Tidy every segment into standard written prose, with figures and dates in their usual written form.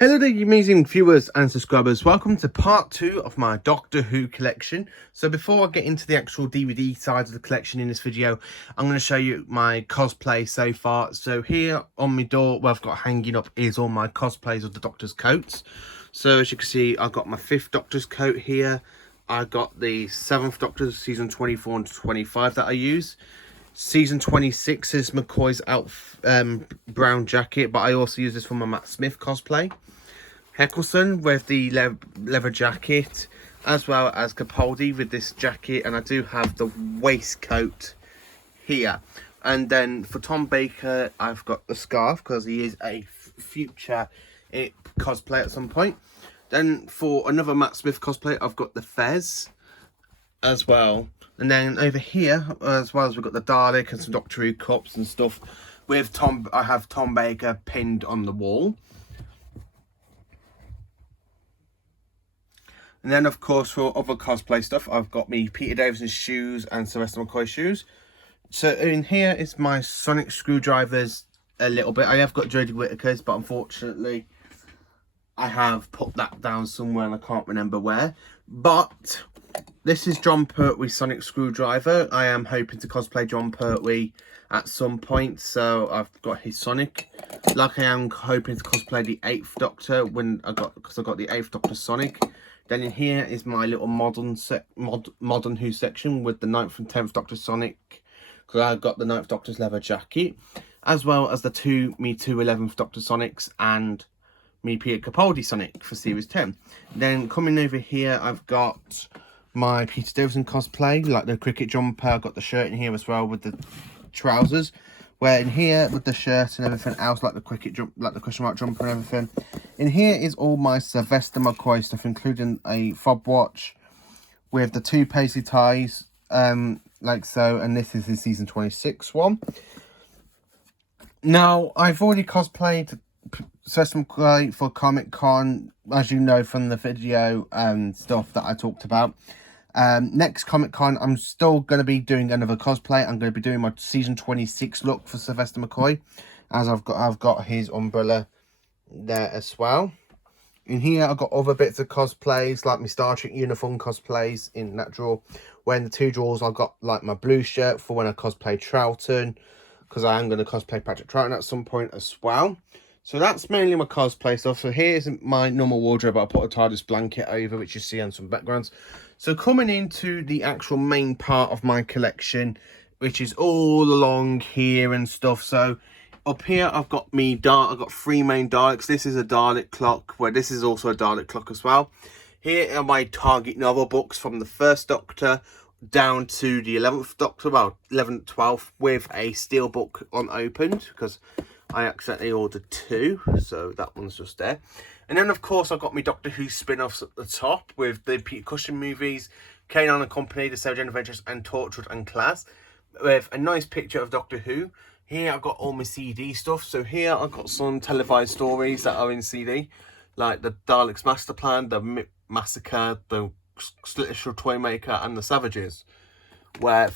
Hello there, you amazing viewers and subscribers. Welcome to part 2 of my Doctor Who collection. So before I get into the actual DVD side of the collection in this video, I'm going to show you my cosplay so far. So here on my door, where I've got hanging up, is all my cosplays of the Doctor's coats. So as you can see, I've got my 5th Doctor's coat here. I've got the 7th Doctor's season 24 and 25 that I use. Season 26 is McCoy's brown jacket, but I also use this for my Matt Smith cosplay. Heckelson with the leather jacket, as well as Capaldi with this jacket, and I do have the waistcoat here. And then for Tom Baker, I've got the scarf because he is a future cosplay at some point. Then for another Matt Smith cosplay, I've got the fez as well. And then over here, as well as we've got the Dalek and some Doctor Who cups and stuff. With Tom, I have Tom Baker pinned on the wall. And then, of course, for other cosplay stuff, I've got me Peter Davison's shoes and Sylvester McCoy's shoes. So in here is my sonic screwdrivers a little bit. I have got Jodie Whittaker's, but unfortunately, I have put that down somewhere and I can't remember where. But this is John Pertwee's sonic screwdriver. I am hoping to cosplay John Pertwee at some point, so I've got his sonic. Like I am hoping to cosplay the 8th Doctor because I got the 8th Doctor sonic. Then in here is my little modern Who section with the 9th and 10th Doctor sonic, because I've got the 9th Doctor's leather jacket, as well as the two 11th Doctor sonics and me Peter Capaldi sonic for series 10. Then coming over here, I've got my Peter Davison cosplay, like the cricket jumper. I've got the shirt in here as well with the trousers. Where in here with the shirt and everything else, like the question mark jumper and everything. In here is all my Sylvester McCoy stuff, including a fob watch with the 2 paisley ties, like so. And this is his season 26 one. Now, I've already cosplayed Sylvester McCoy for Comic Con, as you know from the video and stuff that I talked about. Next Comic Con, I'm still going to be doing another cosplay. I'm going to be doing my season 26 look for Sylvester McCoy, as I've got his umbrella there as well. In here, I've got other bits of cosplays, like my Star Trek uniform cosplays in that drawer. Where in the 2 drawers, I've got like my blue shirt for when I cosplay Troughton, because I am going to cosplay Patrick Troughton at some point as well. So that's mainly my cosplay stuff. So here's my normal wardrobe. I put a TARDIS blanket over, which you see on some backgrounds. So coming into the actual main part of my collection, which is all along here and stuff. So up here, I've got I've got 3 main Daleks. This is a Dalek clock, where this is also a Dalek clock as well. Here are my Target novel books from the 1st Doctor down to the 11th Doctor, well, 11th, 12th, with a steelbook unopened, because I accidentally ordered 2, so that one's just there. And then, of course, I've got my Doctor Who spin-offs at the top with the Peter Cushing movies, K9 and Company, The Sarah Jane Adventures, and Torchwood and Class, with a nice picture of Doctor Who. Here, I've got all my CD stuff. So here, I've got some televised stories that are in CD, like the Daleks Master Plan, the Massacre, the Slittish Toymaker, and the Savages. Where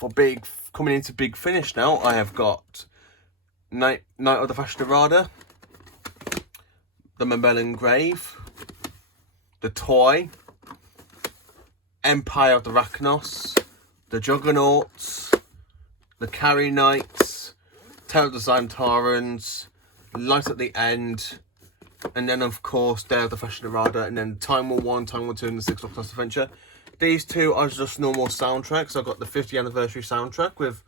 coming into Big Finish now, I have got Night of the Fashionarada, the Mammalian Grave, the Toy, Empire of the Rachnos, the Juggernauts, the Carrie Knights, Terror of the Zantarans, Light at the End, and then of course Day of the Fashionarada, and then Time War 1, Time War 2, and the 6th Doctor's Adventure. These 2 are just normal soundtracks. I've got the 50th anniversary soundtrack with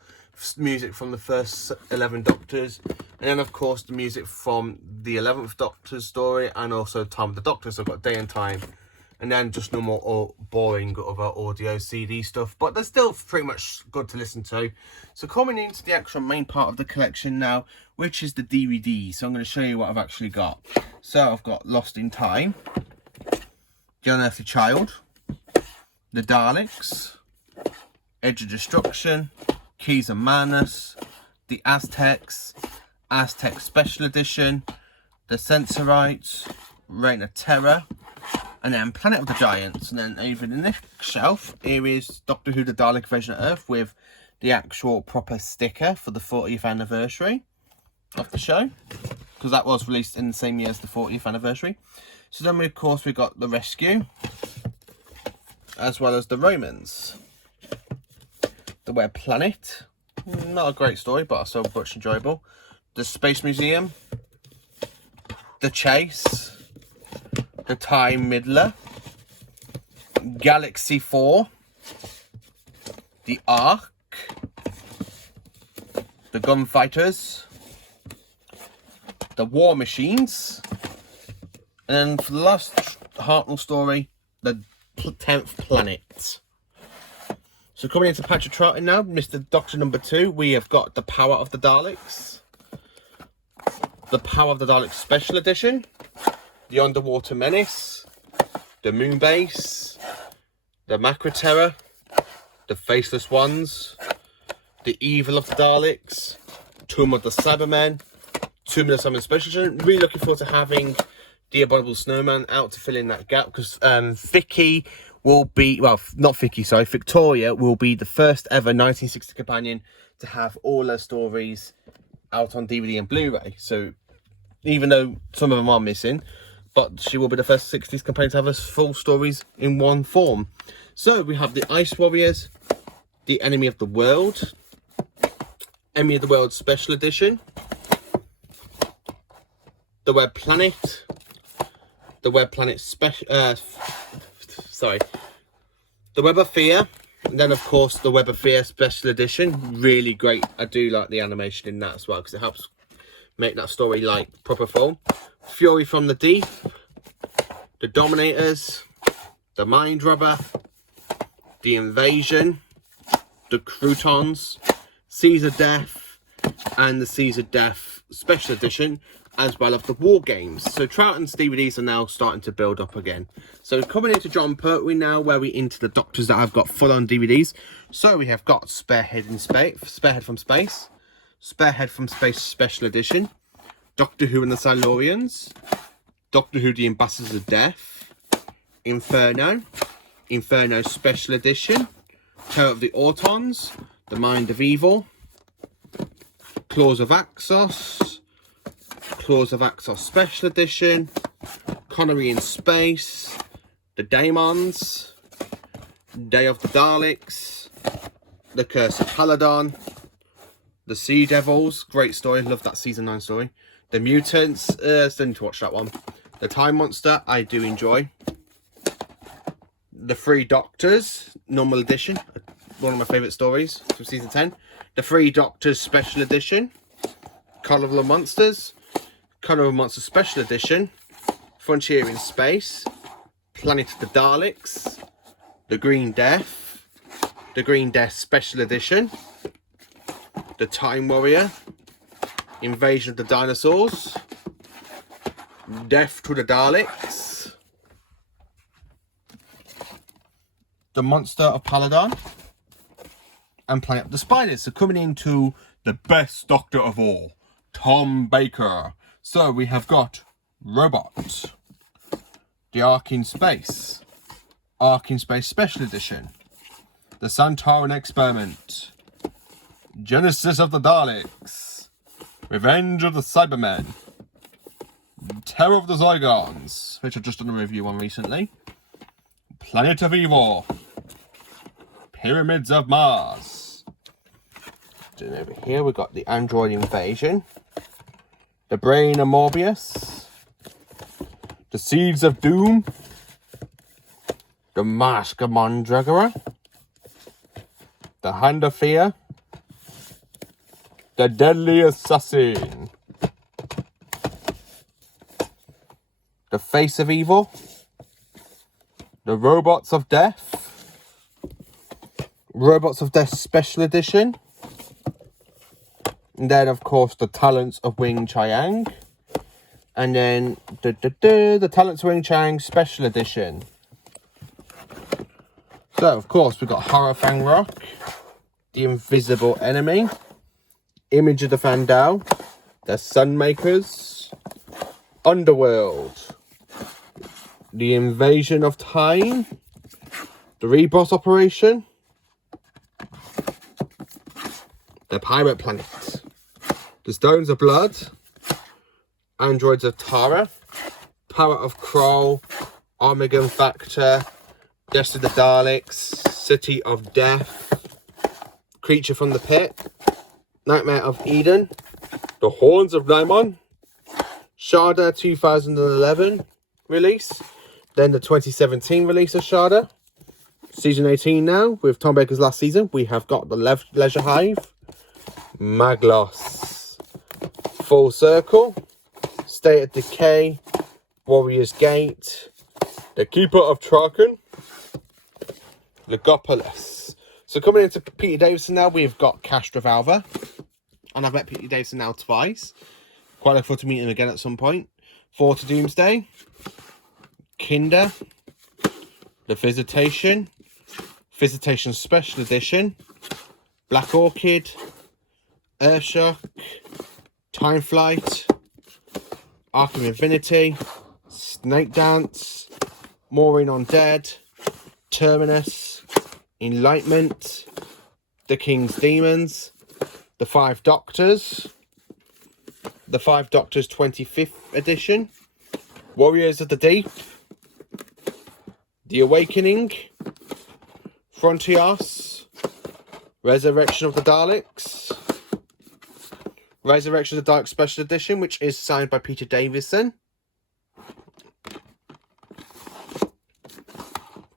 music from the first 11 Doctors, and then of course the music from the 11th Doctor's story, and also Time of the Doctor. So I've got Day and Time, and then just normal or boring other audio CD stuff, but they're still pretty much good to listen to. So coming into the actual main part of the collection now, which is the DVD. So I'm going to show you what I've actually got. So I've got Lost in Time, The Unearthly Child, The Daleks, Edge of Destruction, Keys of Manus, The Aztecs, Aztec Special Edition, The Sensorites, Reign of Terror, and then Planet of the Giants. And then over the next shelf, here is Doctor Who, The Dalek Invasion of Earth, with the actual proper sticker for the 40th anniversary of the show. because that was released in the same year as the 40th anniversary. So then, of course, we got the Rescue, as well as the Romans. The Web Planet, not a great story, but also much enjoyable. The Space Museum, the Chase, the Time Middler, Galaxy 4, the Ark, the Gunfighters, the War Machines, and then for the last Hartnell story, the 10th Planet. So coming into Patch of Troughton now, Mr. Doctor number 2, we have got the Power of the Daleks, the Power of the Daleks Special Edition, the Underwater Menace, the Moon Base, the Macra Terror, the Faceless Ones, the Evil of the Daleks, Tomb of the Cybermen, Tomb of the Cybermen Special Edition. Really looking forward to having the Abominable Snowman out to fill in that gap, because Vicky will be, well, not Vicky, sorry, Victoria will be the first ever 1960 companion to have all her stories out on DVD and Blu-ray. So even though some of them are missing, but she will be the first 60s companion to have her full stories in one form. So we have the Ice Warriors, the Enemy of the World, Enemy of the World Special Edition, the Web Planet, the Web Planet Special, the Web of Fear, and then of course the Web of Fear Special Edition. Really great. I do like the animation in that as well, because it helps make that story like proper form. Fury from the Deep, the Dominators, the Mind Rubber, the Invasion, the Croutons, Caesar Death, and the Caesar Death Special Edition, as well as the War Games. So Troughton's DVDs are now starting to build up again. So coming into John Pertwee now, where we into the Doctors that I've got full-on DVDs. So we have got Spearhead from Space, Spearhead from Space Special Edition, Doctor Who and the Silurians, Doctor Who the Ambassadors of Death, Inferno Special Edition, Terror of the Autons, The Mind of Evil, Claws of Axos, Claws of Axos Special Edition, Connery in Space, The Daemons, Day of the Daleks, The Curse of Paladon, The Sea Devils, great story, love that season 9 story. The Mutants, still need to watch that one. The Time Monster, I do enjoy. The Three Doctors, normal edition, one of my favourite stories from season 10. The Three Doctors Special Edition, Carnival of Monsters, Carnival of Monsters Special Edition, Frontier in Space, Planet of the Daleks, The Green Death, The Green Death Special Edition, The Time Warrior, Invasion of the Dinosaurs, Death to the Daleks, The Monster of Paladon, and Planet of the Spiders. So coming into the best Doctor of all, Tom Baker. So we have got Robot, The Ark in Space Special Edition, The Santoran Experiment, Genesis of the Daleks, Revenge of the Cybermen, Terror of the Zygons, which I've just done a review on recently, Planet of Evil, Pyramids of Mars. Then over here we've got the Android Invasion, The Brain of Morbius, The Seeds of Doom, The Mask of Mandragora, The Hand of Fear, The Deadly Assassin, The Face of Evil, The Robots of Death, Robots of Death Special Edition, and then of course the Talents of Wing Chiang, and then the Talents of Wing Chiang Special Edition. So of course we've got Horror Fang Rock, The Invisible Enemy, Image of the Fandao, The Sunmakers, Underworld, The Invasion of Time, The Reboss Operation, The Pirate Planet, The Stones of Blood, Androids of Tara, Power of Kroll, Armageddon Factor, Death of the Daleks, City of Death, Creature from the Pit, Nightmare of Eden, The Horns of Nimon, Sharda 2011 release, then the 2017 release of Sharda. Season 18 now, with Tom Baker's last season, we have got the Leisure Hive, Maglos, Full Circle, State of Decay, Warrior's Gate, The Keeper of Traken, Legopolis. So coming into Peter Davison now, we've got Castrovalva, and I've met Peter Davison now twice. Quite looking forward to meeting him again at some point. Four to Doomsday, Kinder, The Visitation, Visitation Special Edition, Black Orchid, Earthshock, Time Flight, Arkham Infinity, Snake Dance, Maureen Undead, Terminus, Enlightenment, The King's Demons, The Five Doctors, The Five Doctors 25th edition, Warriors of the Deep, The Awakening, Frontios, Resurrection of the Daleks, Resurrection of the Daleks Special Edition, which is signed by Peter Davison,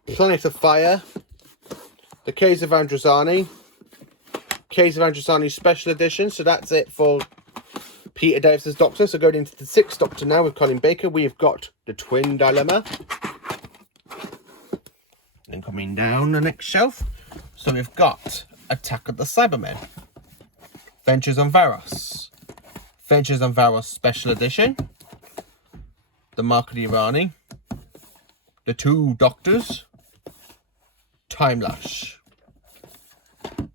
Planet of Fire, The Caves of Androzani, Caves of Androzani Special Edition. So that's it for Peter Davison's Doctor. So going into the 6th Doctor now with Colin Baker, we have got The Twin Dilemma. And coming down the next shelf, so we've got Attack of the Cybermen, Ventures on Varos, Ventures on Varos Special Edition, The Mark of the Irani, The Two Doctors, Time Lash,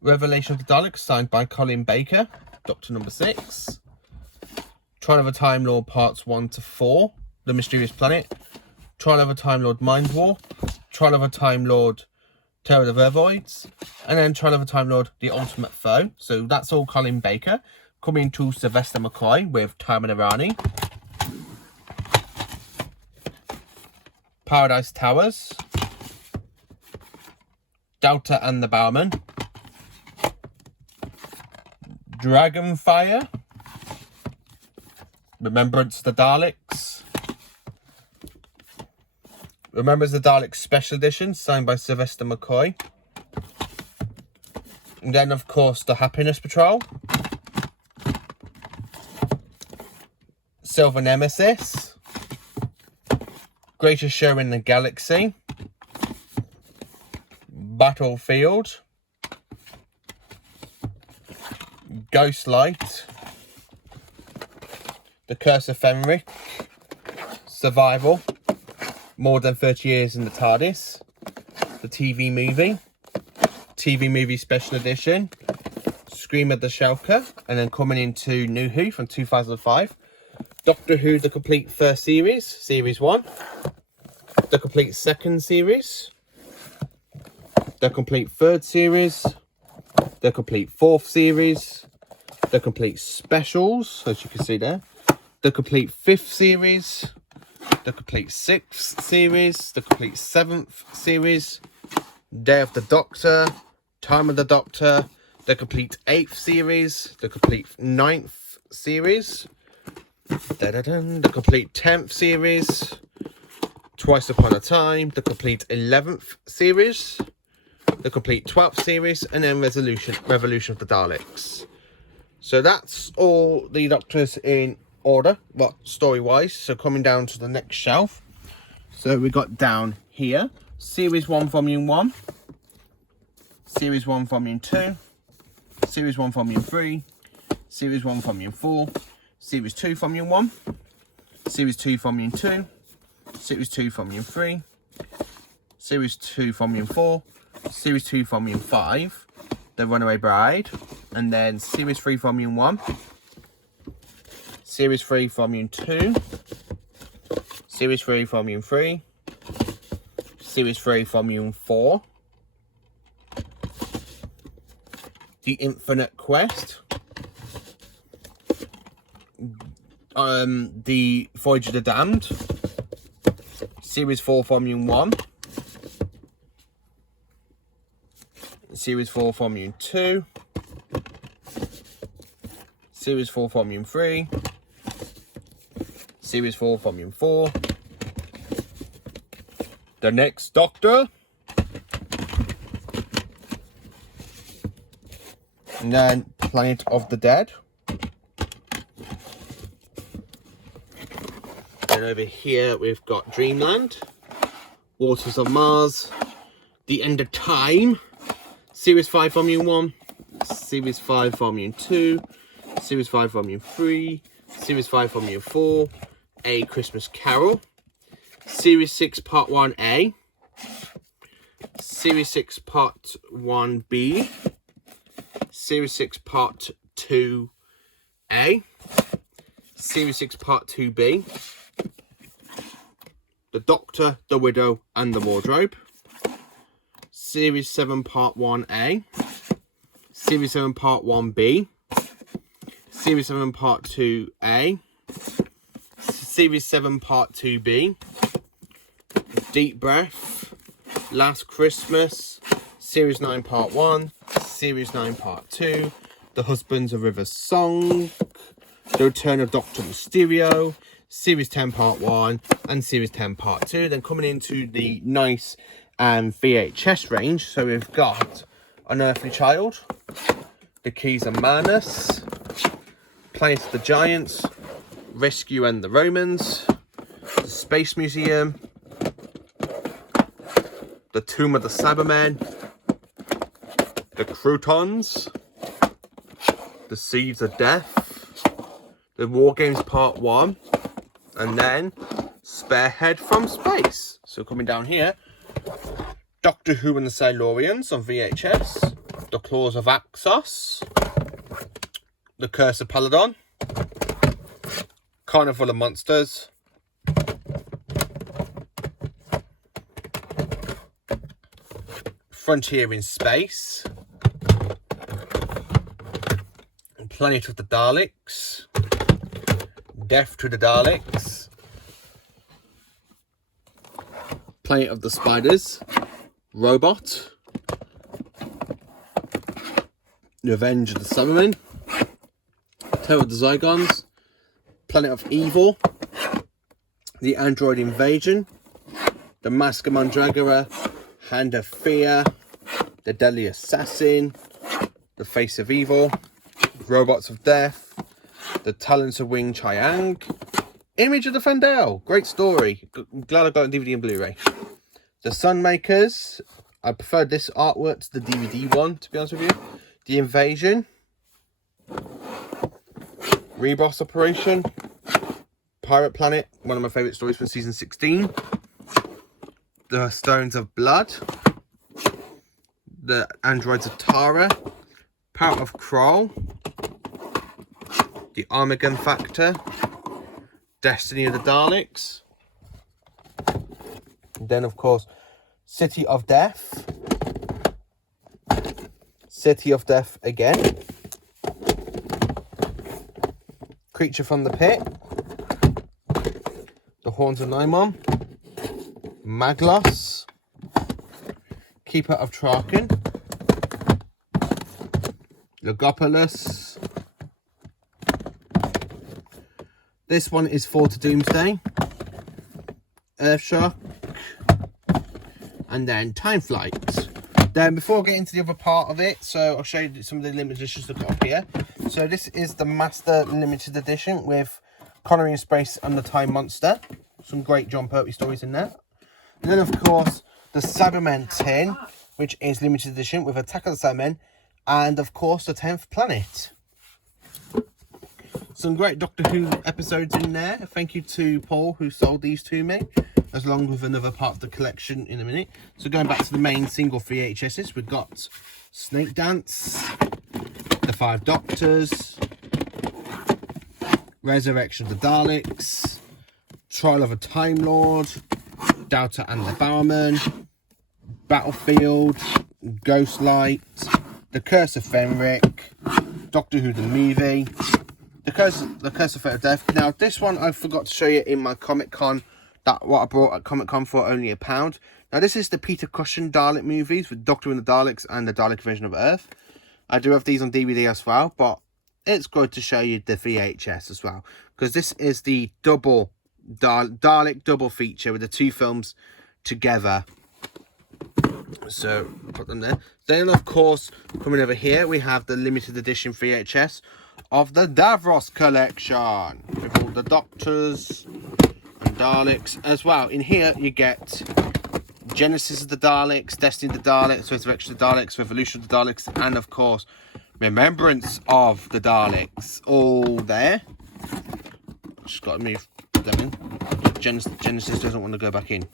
Revelation of the Daleks signed by Colin Baker, Doctor number 6, Trial of a Time Lord Parts 1 to 4, The Mysterious Planet, Trial of a Time Lord Mind Warp, Trial of a Time Lord Terror of the Vervoids, and then Trial of a Time Lord The Ultimate Foe. So that's all Colin Baker. Coming to Sylvester McCoy with Time and Irani, Paradise Towers, Delta and the Bowerman, Dragonfire, Remembrance of the Daleks, Remembrance of the Daleks Special Edition, signed by Sylvester McCoy. And then, of course, the Happiness Patrol, Silver Nemesis, Greatest Show in the Galaxy, Battlefield, Ghostlight, The Curse of Fenric, Survival, More Than 30 Years in the TARDIS, the TV movie special edition, Scream of the Shelker, and then coming into New Who from 2005, Doctor Who The Complete First Series, Series 1, The Complete Second Series, The Complete Third Series, The Complete Fourth Series, The Complete Specials, as you can see there, The Complete Fifth Series, The Complete Sixth Series, The Complete Seventh Series, Day of the Doctor, Time of the Doctor, The Complete 8th Series, The Complete 9th Series, the Complete 10th Series, Twice Upon a Time, The Complete 11th Series, The Complete 12th Series, and then Revolution of the Daleks. So that's all the Doctors in order, what story-wise. So coming down to the next shelf. So we got down here, Series 1 Volume 1, Series 1 Volume 2, Series 1 Volume 3, Series 1 Volume 4, Series 2 Volume 1, Series 2 Volume 2, Series 2 Volume 3, Series 2 Volume 4, Series 2 Volume 5, The Runaway Bride, and then Series 3 Volume 1, Series 3 Volume 2, Series 3 Volume 3, Series 3 Volume 4, The Infinite Quest, the Voyage of the Damned, Series 4 Volume 1, Series 4 Volume 2, Series 4 Volume 3, Series 4 Volume 4, The Next Doctor, and then Planet of the Dead. And over here we've got Dreamland, Waters of Mars, The End of Time, Series 5 Volume 1, Series 5 Volume 2, Series 5 Volume 3, Series 5 Volume 4, A Christmas Carol, Series 6 Part 1A, Series 6 Part 1B, Series 6 Part 2A, Series 6 Part 2B, The Doctor, the Widow and the Wardrobe, Series 7 Part 1A, Series 7 Part 1B, Series 7 Part 2A, Series 7 Part 2B, Deep Breath, Last Christmas, Series 9 Part 1, Series 9 Part 2, The Husbands of River Song, The Return of Doctor Mysterio, Series 10 Part 1 and Series 10 Part 2. Then coming into the nice VHS range, so we've got Unearthly Child, The Keys of Manus, Planet of the Giants, Rescue and the Romans, The Space Museum, The Tomb of the Cybermen, The Croutons, The Seeds of Death, The War Games Part 1, and then Sparehead from Space. So coming down here, Doctor Who and the Silurians on VHS, The Claws of Axos, The Curse of Paladon, Carnival of Monsters, Frontier in Space, Planet of the Daleks, Death to the Daleks, Planet of the Spiders, Robot, Revenge of the Cybermen, Terror of the Zygons, Planet of Evil, The Android Invasion, The Mask of Mandragora, Hand of Fear, The Deadly Assassin, The Face of Evil, Robots of Death, The Talents of Wing Chiang, Image of the Fandel, great story. Glad I got it on DVD and Blu-ray. The Sunmakers, I prefer this artwork to the DVD one, to be honest with you. The Invasion, Reboss Operation, Pirate Planet, one of my favourite stories from season 16. The Stones of Blood, The Androids of Tara, Power of Kroll, The Armageddon Factor, Destiny of the Daleks, and then of course City of Death, City of Death again, Creature from the Pit, The Horns of Nimon, Maglos, Keeper of Traken, Logopolis. This one is Fall to Doomsday, Earthshock, and then Time Flight. Then before I get into the other part of it, so I'll show you some of the limited editions I've got here. So this is the Master Limited Edition with Connery in Space and the Time Monster. Some great John Pertwee stories in there. And then of course the Cybermen tin, which is limited edition with Attack of the Cybermen, and of course the 10th Planet. Some great Doctor Who episodes in there. Thank you to Paul who sold these to me, as long with another part of the collection in a minute. So going back to the main single VHSs, we've got Snake Dance, The Five Doctors, Resurrection of the Daleks, Trial of a Time Lord, Doubter and the Bowerman, Battlefield, Ghostlight, The Curse of Fenric, Doctor Who the Movie, the Curse of Death. Now, this one I forgot to show you in my Comic Con. What I brought at Comic Con for only £1. Now, this is the Peter Cushing Dalek movies with Doctor and the Daleks and the Dalek Invasion of Earth. I do have these on DVD as well, but it's good to show you the VHS as well, because this is the double Dalek double feature with the two films together. So put them there. Then, of course, coming over here, we have the limited edition VHS of the Davros collection with all the Doctors and Daleks as well. In here, you get Genesis of the Daleks, Destiny of the Daleks, Resurrection of the Daleks, Revolution of the Daleks, and of course, Remembrance of the Daleks. All there. Just got to move them in. Genesis doesn't want to go back in.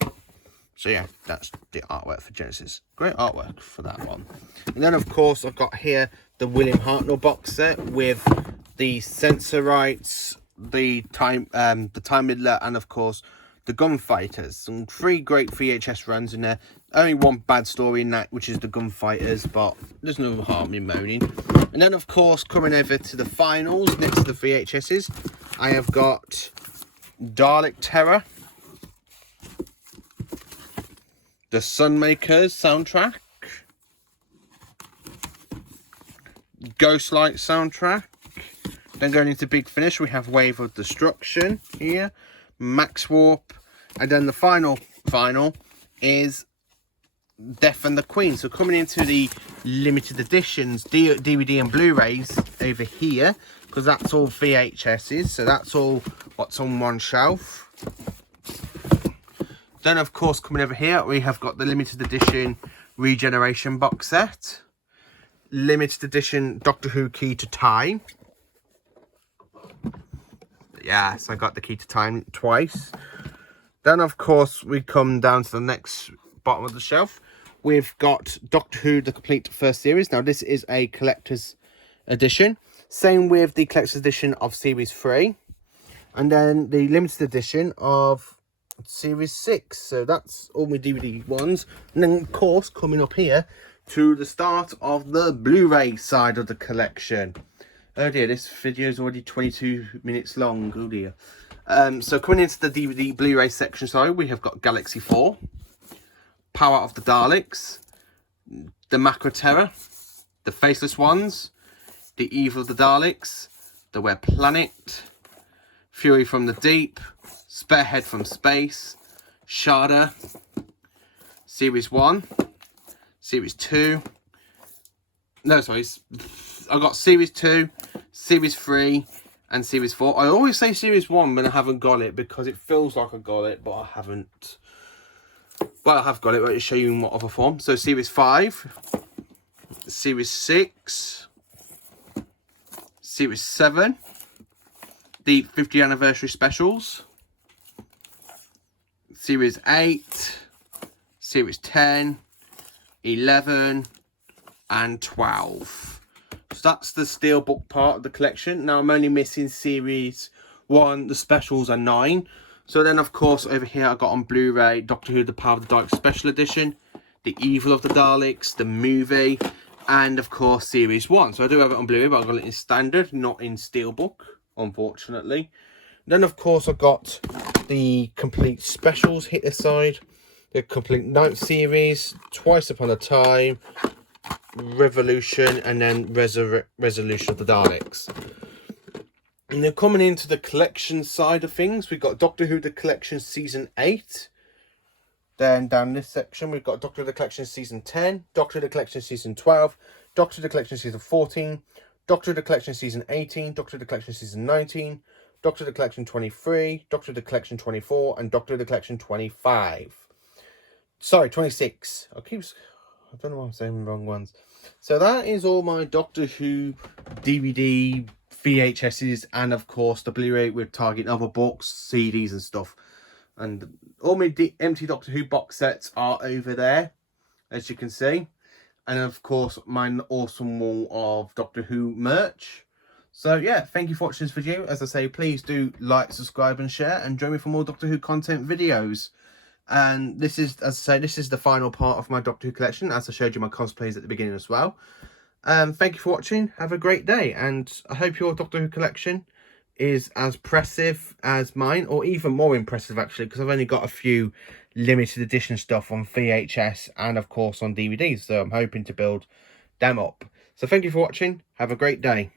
So yeah, that's the artwork for Genesis. Great artwork for that one. And then of course I've got here the William Hartnell box set with the Censor Rights, the Time Midler, and of course the Gunfighters. Some 3 great VHS runs in there. Only one bad story in that, which is the Gunfighters, but there's no harm in moaning. And then of course, coming over to the finals next to the VHSs, I have got Dalek Terror, the Sunmakers soundtrack, Ghostlight soundtrack. Then going into Big Finish, we have Wave of Destruction here, Max Warp, and then the final is Death and the Queen. So coming into the limited editions, DVD and Blu-rays over here, because that's all VHSs, so that's all what's on one shelf. Then, of course, coming over here, we have got the limited edition Regeneration box set. Limited edition Doctor Who Key to Time. Yes, I got the Key to Time twice. Then, of course, we come down to the next bottom of the shelf. We've got Doctor Who, the complete first series. Now, this is a collector's edition. Same with the collector's edition of Series 3. And then the limited edition of Series 6, so that's all my DVD ones. And then of course coming up here to the start of the Blu-ray side of the collection. Oh dear, this video is already 22 minutes long. Oh dear. So coming into the DVD Blu-ray section, sorry, we have got Galaxy 4, Power of the Daleks, the Macra Terror, the Faceless Ones, the Evil of the Daleks, the Web Planet, Fury from the Deep, Spearhead from Space, Sharda, Series 1, Series 2, no, sorry, I've got Series 2, Series 3, and Series 4. I always say Series 1 when I haven't got it, because it feels like I got it, but I haven't. Well, I have got it, but I'll show you in what other form. So, Series 5, Series 6, Series 7, the 50th anniversary specials, Series 8, Series 10, 11, and 12. So that's the steelbook part of the collection. Now I'm only missing Series 1, the specials are 9. So then of course over here I got on Blu-ray Doctor Who, the Power of the Daleks Special Edition, the Evil of the Daleks, the movie, and of course Series 1. So I do have it on Blu-ray, but I've got it in standard, not in steelbook, unfortunately. Then of course I got the complete specials hit aside, the complete night series, Twice Upon a Time, Revolution, and then Resolution of the Daleks. And then coming into the collection side of things, we've got Doctor Who the Collection Season 8. Then down this section, we've got Doctor Who the Collection Season 10, Doctor Who the Collection Season 12, Doctor Who the Collection Season 14, Doctor Who the Collection Season 18, Doctor Who the Collection Season 19, Doctor Who the Collection 23, Doctor Who the Collection 24, and Doctor Who the Collection 25. Sorry, 26. I don't know why I'm saying the wrong ones. So that is all my Doctor Who DVD, VHSs, and of course the Blu-ray with Target other books, CDs and stuff. And all my empty Doctor Who box sets are over there, as you can see. And of course my awesome wall of Doctor Who merch. So yeah, thank you for watching this video. As I say, please do like, subscribe and share, and join me for more Doctor Who content videos. And this is, as I say, this is the final part of my Doctor Who collection, as I showed you my cosplays at the beginning as well. Thank you for watching. Have a great day, and I hope your Doctor Who collection is as impressive as mine, or even more impressive actually, because I've only got a few limited edition stuff on VHS and of course on DVD, so I'm hoping to build them up. So thank you for watching. Have a great day.